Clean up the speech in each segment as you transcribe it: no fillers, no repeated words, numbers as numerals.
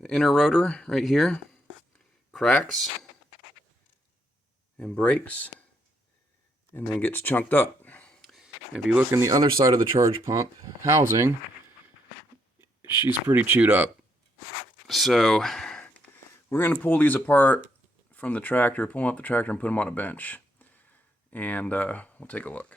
The inner rotor right here cracks and breaks and then gets chunked up. If you look in the other side of the charge pump housing, she's pretty chewed up. So we're going to pull these apart from the tractor, pull them off the tractor and put them on a bench. And we'll take a look.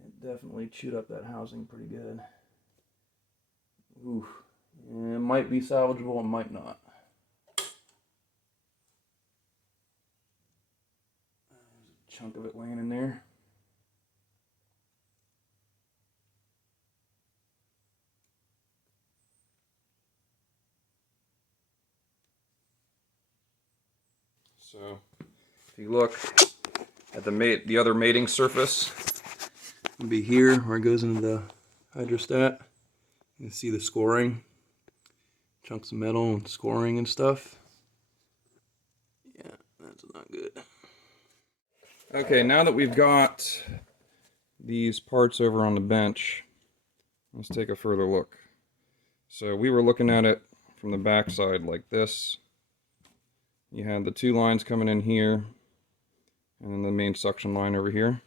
It definitely chewed up that housing pretty good. Oof. And it might be salvageable, it might not. There's a chunk of it laying in there. So if you look at the other mating surface, it'll be here where it goes into the hydrostat. You can see the scoring, chunks of metal and scoring and stuff. Yeah, that's not good. Okay, now that we've got these parts over on the bench, let's take a further look. So we were looking at it from the back side like this. You had the two lines coming in here, and then the main suction line over here.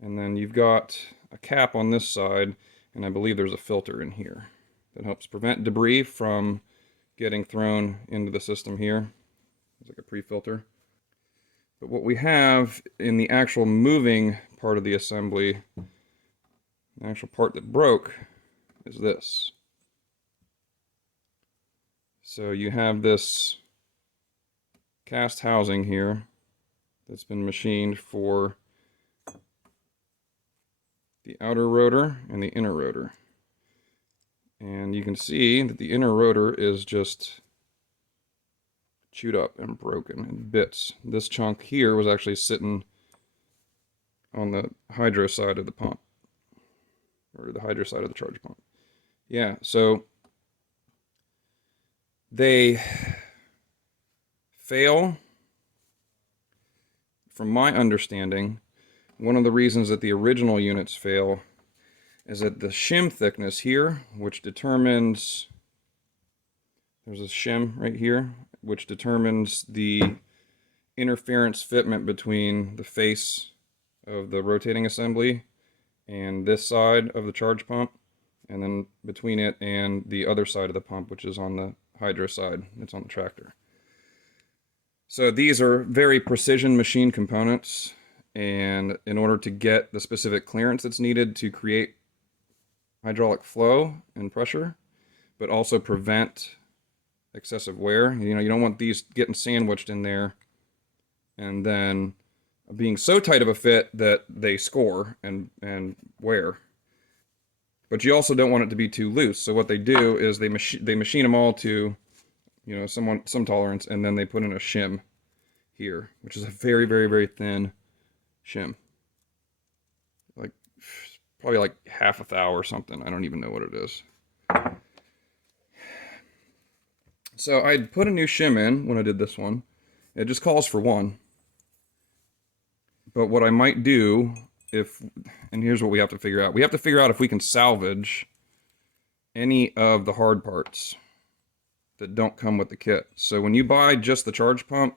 And then you've got a cap on this side, and I believe there's a filter in here that helps prevent debris from getting thrown into the system here. It's like a pre-filter. But what we have in the actual moving part of the assembly, the actual part that broke, is this. So you have this cast housing here that's been machined for the outer rotor and the inner rotor. And you can see that the inner rotor is just chewed up and broken in bits. This chunk here was actually sitting on the hydro side of the pump, or the hydro side of the charge pump. Yeah, so they fail, from my understanding. One of the reasons that the original units fail is that the shim thickness here, which determines, there's a shim right here, which determines the interference fitment between the face of the rotating assembly and this side of the charge pump, and then between it and the other side of the pump, which is on the hydro side, it's on the tractor. So these are very precision machine components, and in order to get the specific clearance that's needed to create hydraulic flow and pressure, but also prevent excessive wear, you know, you don't want these getting sandwiched in there and then being so tight of a fit that they score and wear. But you also don't want it to be too loose. So what they do is they machine them all to, you know, some tolerance, and then they put in a shim here, which is a very, very, very thin shim. Like, probably like half a thou or something. I don't even know what it is. So I put a new shim in when I did this one. It just calls for one. But what I might do, and here's what we have to figure out. We have to figure out if we can salvage any of the hard parts that don't come with the kit. So when you buy just the charge pump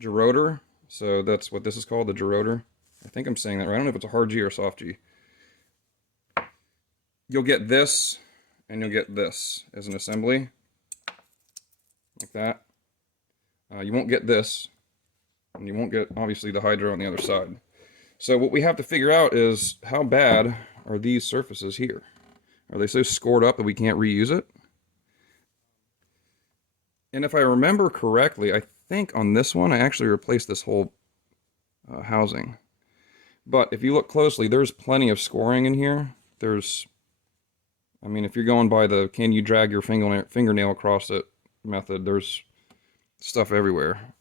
gerotor, so that's what this is called, the gerotor. I think I'm saying that right. I don't know if it's a hard G or a soft G. You'll get this, and you'll get this as an assembly, like that. You won't get this, and you won't get, obviously, the hydro on the other side. So what we have to figure out is, how bad are these surfaces here? Are they so scored up that we can't reuse it? And if I remember correctly, I think on this one I actually replaced this whole housing. But if you look closely, there's plenty of scoring in here. I mean, if you're going by the can you drag your fingernail across it method, there's stuff everywhere.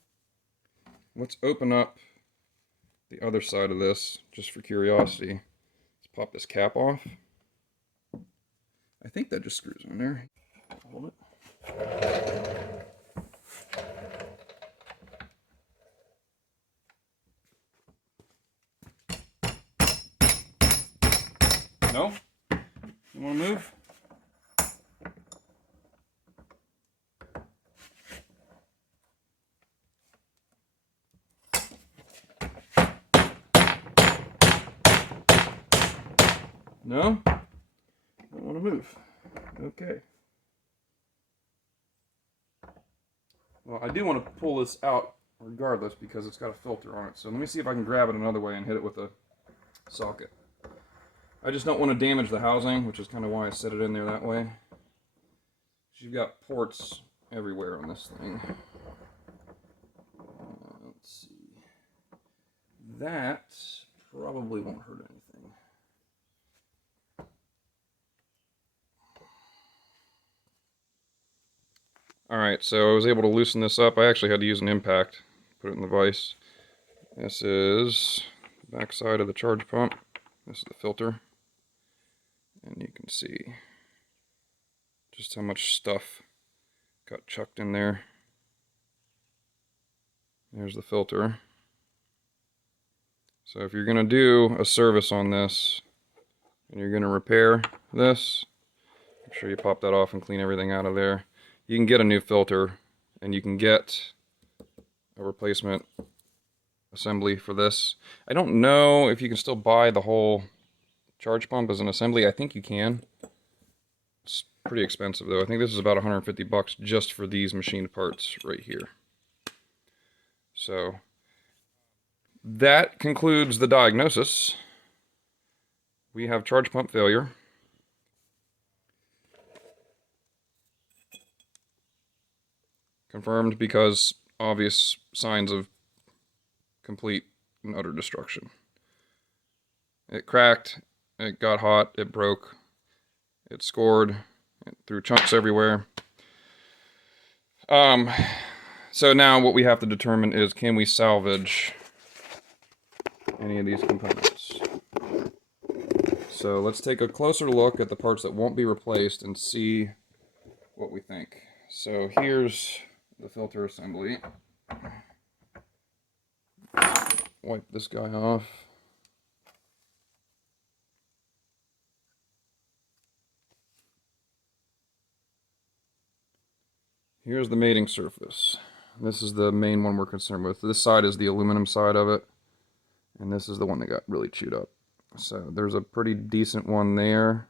Let's open up the other side of this, just for curiosity. Let's pop this cap off. I think that just screws on there. Hold it. No? You want to move? No? Don't want to move. Okay. Well, I do want to pull this out regardless because it's got a filter on it. So let me see if I can grab it another way and hit it with a socket. I just don't want to damage the housing, which is kind of why I set it in there that way. You've got ports everywhere on this thing. Let's see. That probably won't hurt anything. Alright, so I was able to loosen this up. I actually had to use an impact, put it in the vise. This is the back side of the charge pump. This is the filter. And you can see just how much stuff got chucked in there. There's the filter. So if you're going to do a service on this, and you're going to repair this, make sure you pop that off and clean everything out of there. You can get a new filter, and you can get a replacement assembly for this. I don't know if you can still buy the whole charge pump as an assembly. I think you can. It's pretty expensive though. I think this is about 150 bucks just for these machined parts right here. So that concludes the diagnosis. We have charge pump failure. Confirmed because obvious signs of complete and utter destruction. It cracked, it got hot, it broke, it scored, it threw chunks everywhere. So now what we have to determine is, can we salvage any of these components? So let's take a closer look at the parts that won't be replaced and see what we think. So here's the filter assembly. Wipe this guy off. Here's the mating surface. This is the main one we're concerned with. This side is the aluminum side of it, and this is the one that got really chewed up. So there's a pretty decent one there.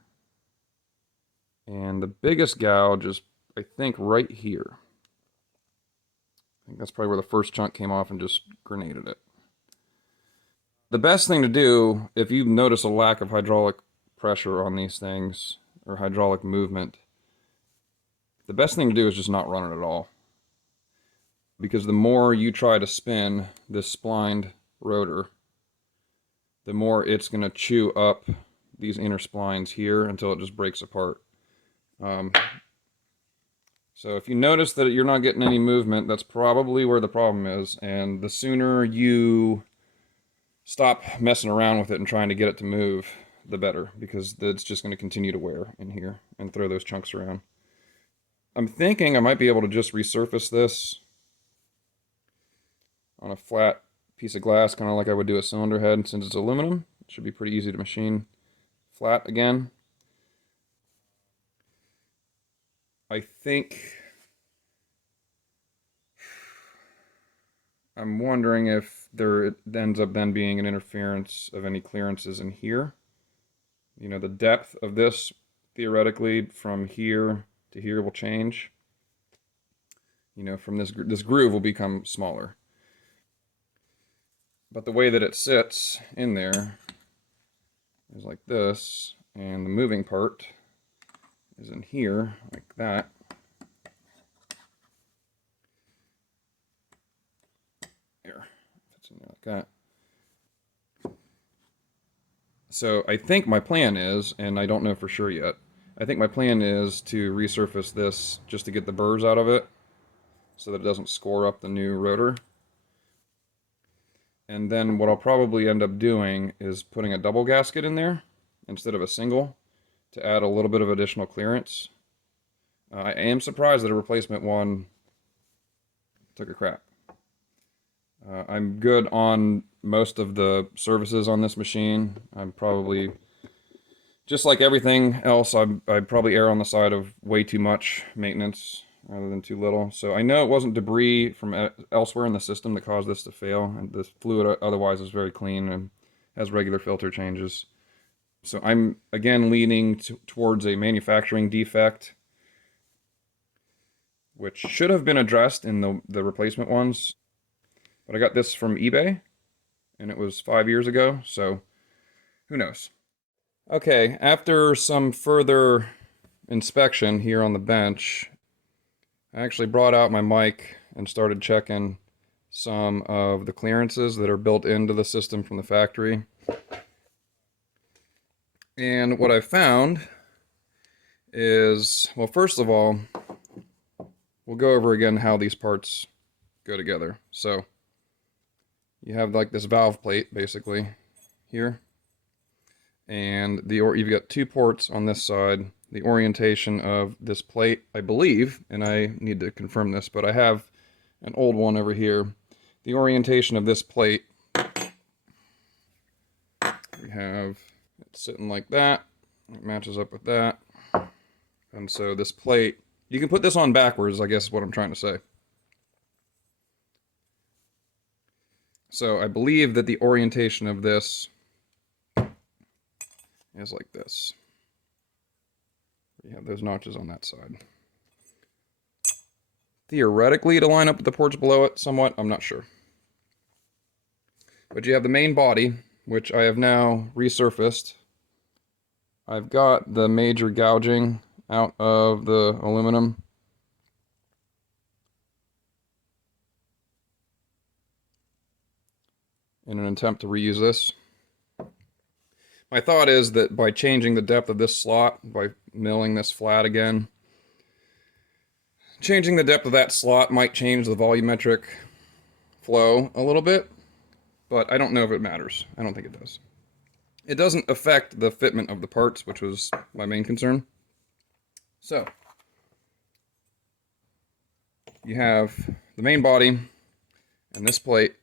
And the biggest gouge is, I think, right here. I think that's probably where the first chunk came off and just grenaded it. The best thing to do, if you notice a lack of hydraulic pressure on these things, or hydraulic movement, the best thing to do is just not run it at all. Because the more you try to spin this splined rotor, the more it's going to chew up these inner splines here until it just breaks apart. So if you notice that you're not getting any movement, that's probably where the problem is. And the sooner you stop messing around with it and trying to get it to move, the better. Because it's just going to continue to wear in here and throw those chunks around. I'm thinking I might be able to just resurface this on a flat piece of glass, kind of like I would do a cylinder head. Since it's aluminum, it should be pretty easy to machine flat again. I think I'm wondering if there ends up then being an interference of any clearances in here. You know, the depth of this, theoretically, from here to here will change. You know, from this groove will become smaller. But the way that it sits in there is like this, and the moving part is in here, like that. There, fits in there like that. So I think my plan is, and I don't know for sure yet, I think my plan is to resurface this just to get the burrs out of it so that it doesn't score up the new rotor. And then what I'll probably end up doing is putting a double gasket in there instead of a single to add a little bit of additional clearance. I am surprised that a replacement one took a crap. I'm good on most of the services on this machine. I'm probably Just like everything else, I'd probably err on the side of way too much maintenance rather than too little. So I know it wasn't debris from elsewhere in the system that caused this to fail, and this fluid otherwise is very clean and has regular filter changes. So I'm again leaning towards a manufacturing defect, which should have been addressed in the replacement ones. But I got this from eBay, and it was 5 years ago, so who knows. Okay, after some further inspection here on the bench, I actually brought out my mic and started checking some of the clearances that are built into the system from the factory. And what I found is, well, first of all, we'll go over again how these parts go together. So you have like this valve plate basically here, and you've got two ports on this side. The orientation of this plate, I believe, and I need to confirm this, but I have an old one over here. The orientation of this plate, we have it sitting like that. It matches up with that. And so this plate, you can put this on backwards, I guess is what I'm trying to say. So I believe that the orientation of this is like this. You have those notches on that side. Theoretically, to line up with the ports below it somewhat, I'm not sure. But you have the main body, which I have now resurfaced. I've got the major gouging out of the aluminum. In an attempt to reuse this. My thought is that by changing the depth of this slot, by milling this flat again, changing the depth of that slot might change the volumetric flow a little bit, but I don't know if it matters. I don't think it does. It doesn't affect the fitment of the parts, which was my main concern. So, you have the main body and this plate,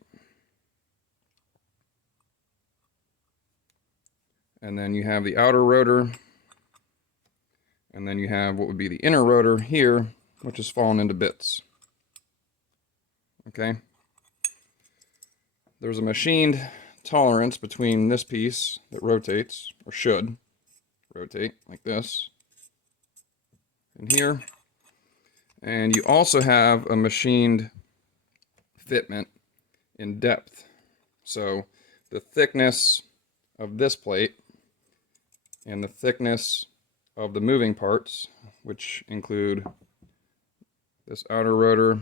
and then you have the outer rotor, and then you have what would be the inner rotor here, which has fallen into bits. Okay? There's a machined tolerance between this piece that rotates, or should rotate, like this, and here. And you also have a machined fitment in depth. So the thickness of this plate and the thickness of the moving parts, which include this outer rotor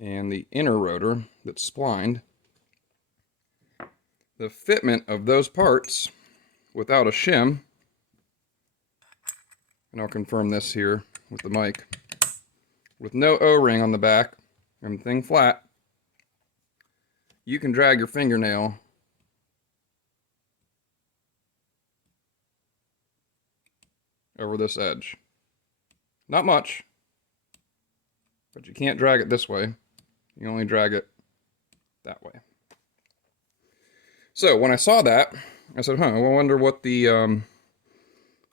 and the inner rotor that's splined, the fitment of those parts without a shim, and I'll confirm this here with the mic, with no O-ring on the back, everything flat, you can drag your fingernail over this edge. Not much, but you can't drag it this way. You only drag it that way. So when I saw that, I said, I wonder what the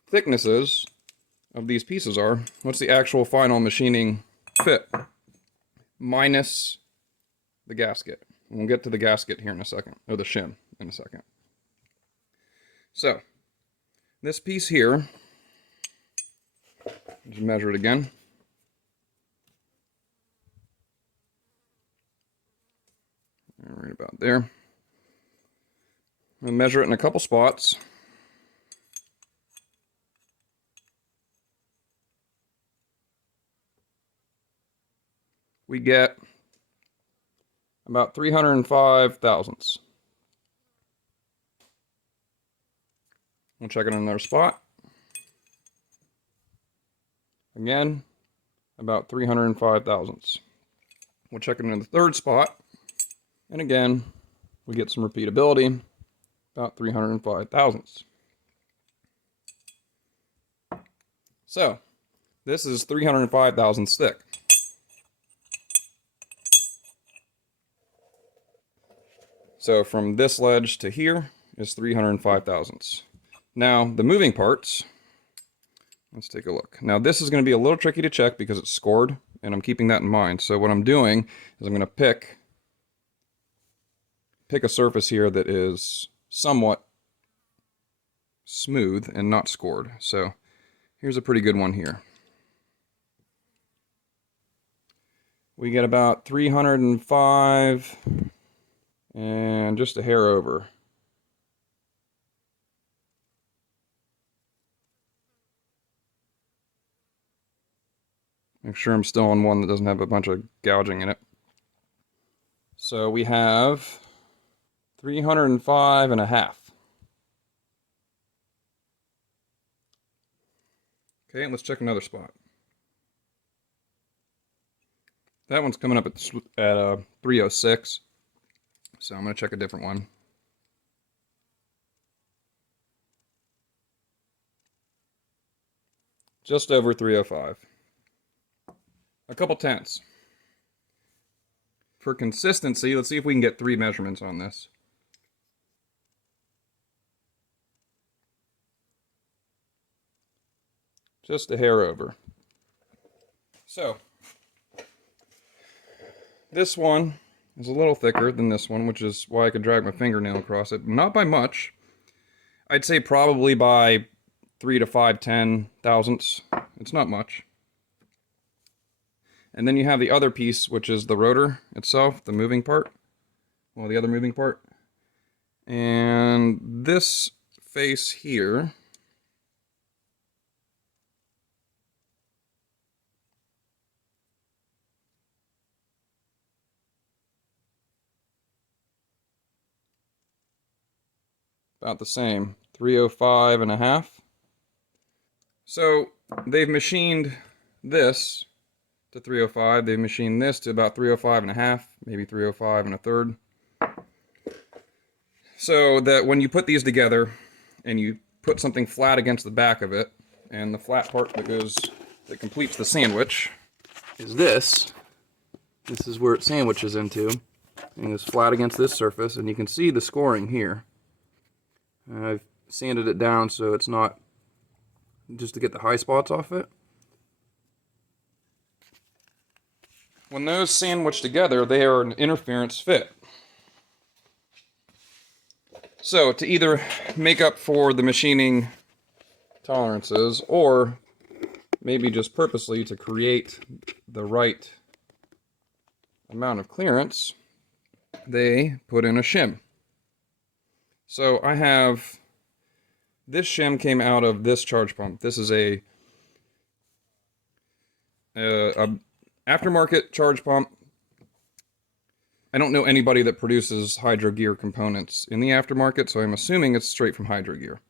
thicknesses of these pieces are. What's the actual final machining fit? Minus the gasket. We'll get to the gasket here in a second, or the shim in a second. So, this piece here, just measure it again. Right about there. I'll measure it in a couple spots. We get about 305 thousandths. We'll check it in another spot. Again, about 305 thousandths. We'll check it in the third spot. And again, we get some repeatability, about 305 thousandths. So, this is 305 thousandths thick. So from this ledge to here is 305 thousandths. Now, the moving parts, let's take a look. Now, this is going to be a little tricky to check because it's scored, and I'm keeping that in mind. So what I'm doing is I'm going to pick a surface here that is somewhat smooth and not scored. So here's a pretty good one here. We get about 305 and just a hair over. Make sure I'm still on one that doesn't have a bunch of gouging in it. So we have 305 and a half. Okay, let's check another spot. That one's coming up at 306. So I'm going to check a different one. Just over 305. A couple tenths. For consistency, let's see if we can get 3 measurements on this. Just a hair over. So, this one is a little thicker than this one, which is why I could drag my fingernail across it. Not by much. I'd say probably by 3 to 5 10 thousandths. It's not much. And then you have the other piece, which is the rotor itself, the moving part. Well, the other moving part. And this face here about the same, 305 and a half. So they've machined this to 305. They've machined this to about 305 and a half, maybe 305 and a third. So that when you put these together and you put something flat against the back of it, and the flat part that completes the sandwich is this. This is where it sandwiches into. And it's flat against this surface, and you can see the scoring here. I've sanded it down so it's not, just to get the high spots off it. When those sandwich together, they are an interference fit. So to either make up for the machining tolerances, or maybe just purposely to create the right amount of clearance, they put in a shim. So I have, this shim came out of this charge pump. This is a aftermarket charge pump. I don't know anybody that produces Hydro Gear components in the aftermarket, so I'm assuming it's straight from Hydro Gear.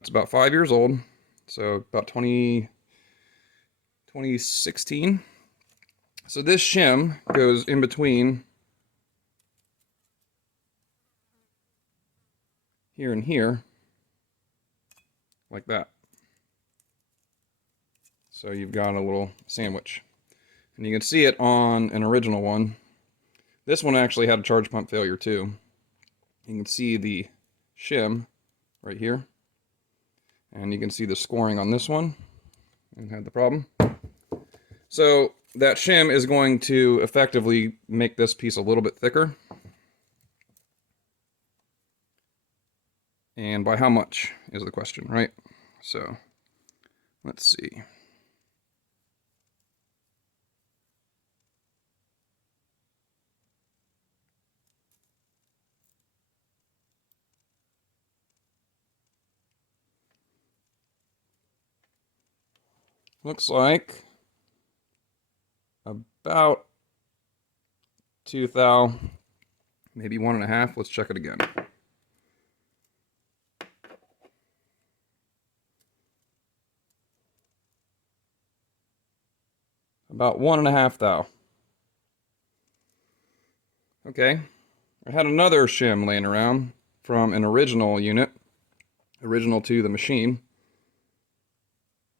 It's about 5 years old, so about 2016. So this shim goes in between here and here, like that. So you've got a little sandwich. And you can see it on an original one. This one actually had a charge pump failure too. You can see the shim right here. And you can see the scoring on this one. And had the problem. So that shim is going to effectively make this piece a little bit thicker. And by how much is the question, right? So let's see. Looks like about 2 thou, maybe 1.5. Let's check it again. About 1.5 thou. Okay. I had another shim laying around from an original unit, original to the machine.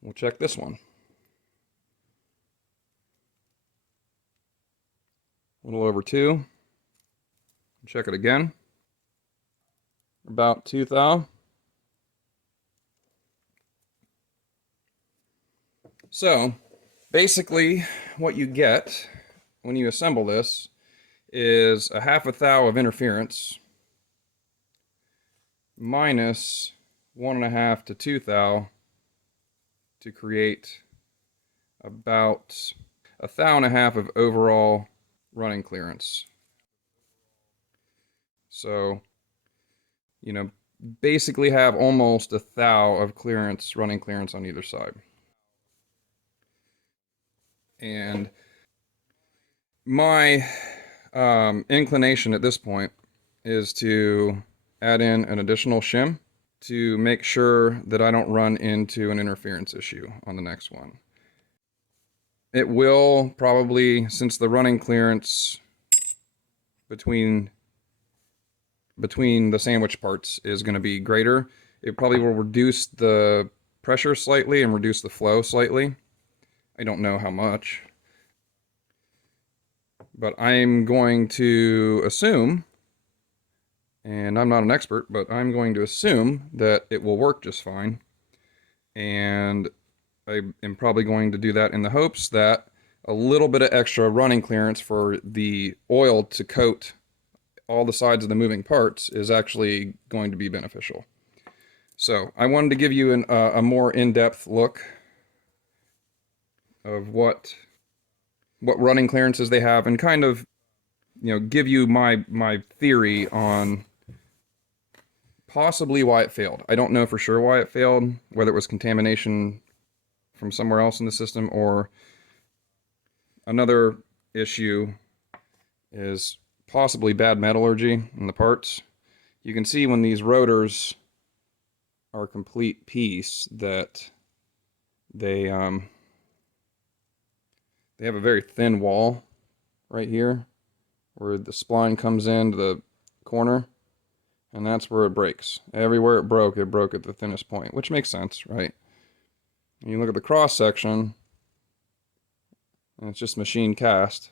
We'll check this one. A little over 2. Check it again. About 2 thou. So basically what you get when you assemble this is a half a thou of interference minus 1.5 to 2 thou to create about 1.5 thou of overall running clearance. So, you know, basically have almost 1 thou of clearance, running clearance on either side. And my inclination at this point is to add in an additional shim to make sure that I don't run into an interference issue on the next one. It will probably, since the running clearance between the sandwich parts is going to be greater, it probably will reduce the pressure slightly and reduce the flow slightly. I don't know how much, but I'm going to assume, and I'm not an expert, but I'm going to assume that it will work just fine. And I am probably going to do that in the hopes that a little bit of extra running clearance for the oil to coat all the sides of the moving parts is actually going to be beneficial. So I wanted to give you a more in-depth look of what running clearances they have, and kind of, you know, give you my theory on possibly why it failed. I don't know for sure why it failed, whether it was contamination from somewhere else in the system, or another issue is possibly bad metallurgy in the parts. You can see when these rotors are a complete piece that they have a very thin wall right here where the spline comes into the corner, and that's where it breaks. Everywhere it broke at the thinnest point, which makes sense, right? And you look at the cross section, and it's just machine cast,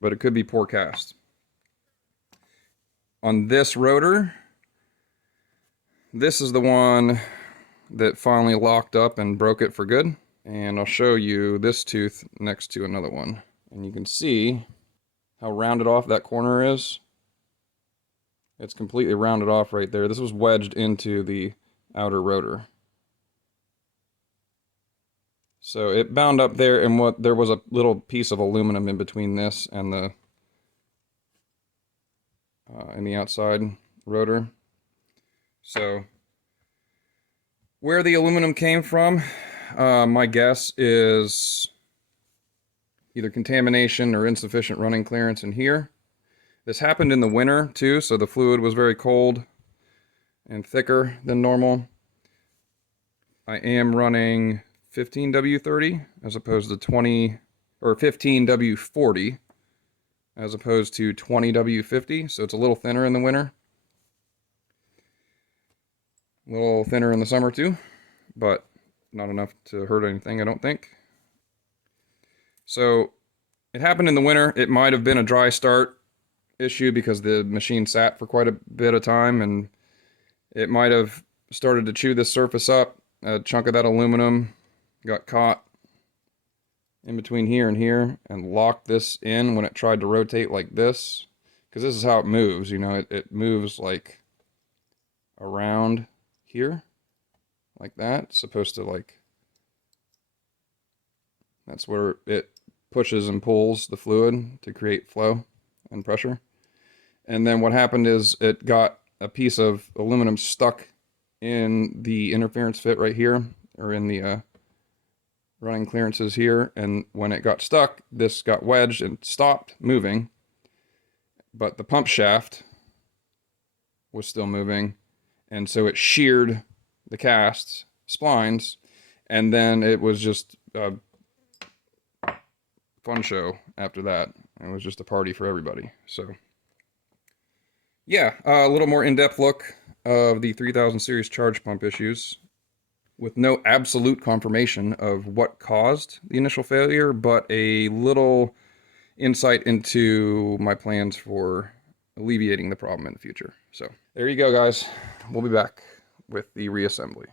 but it could be poor cast. On this rotor, this is the one that finally locked up and broke it for good. And I'll show you this tooth next to another one. And you can see how rounded off that corner is. It's completely rounded off right there. This was wedged into the outer rotor. So it bound up there, and there was a little piece of aluminum in between this and the in the outside rotor. So where the aluminum came from, my guess is either contamination or insufficient running clearance in here. This happened in the winter too, so the fluid was very cold and thicker than normal. I am running 15W30 as opposed to 20, or 15W40 as opposed to 20W50, so it's a little thinner in the winter. A little thinner in the summer too, but not enough to hurt anything, I don't think. So it happened in the winter. It might have been a dry start issue because the machine sat for quite a bit of time, and it might have started to chew this surface up. A chunk of that aluminum got caught in between here and here and locked this in when it tried to rotate like this, because this is how it moves, you know, it moves like around here like that. It's supposed to, like, that's where it pushes and pulls the fluid to create flow and pressure. And then what happened is it got a piece of aluminum stuck in the interference fit right here, or in the running clearances here, and when it got stuck, this got wedged and stopped moving, but the pump shaft was still moving, and so it sheared the cast splines, and then it was just a fun show after that. It was just a party for everybody. So yeah, a little more in-depth look of the 3000 series charge pump issues, with no absolute confirmation of what caused the initial failure, but a little insight into my plans for alleviating the problem in the future. So there you go, guys. We'll be back with the reassembly.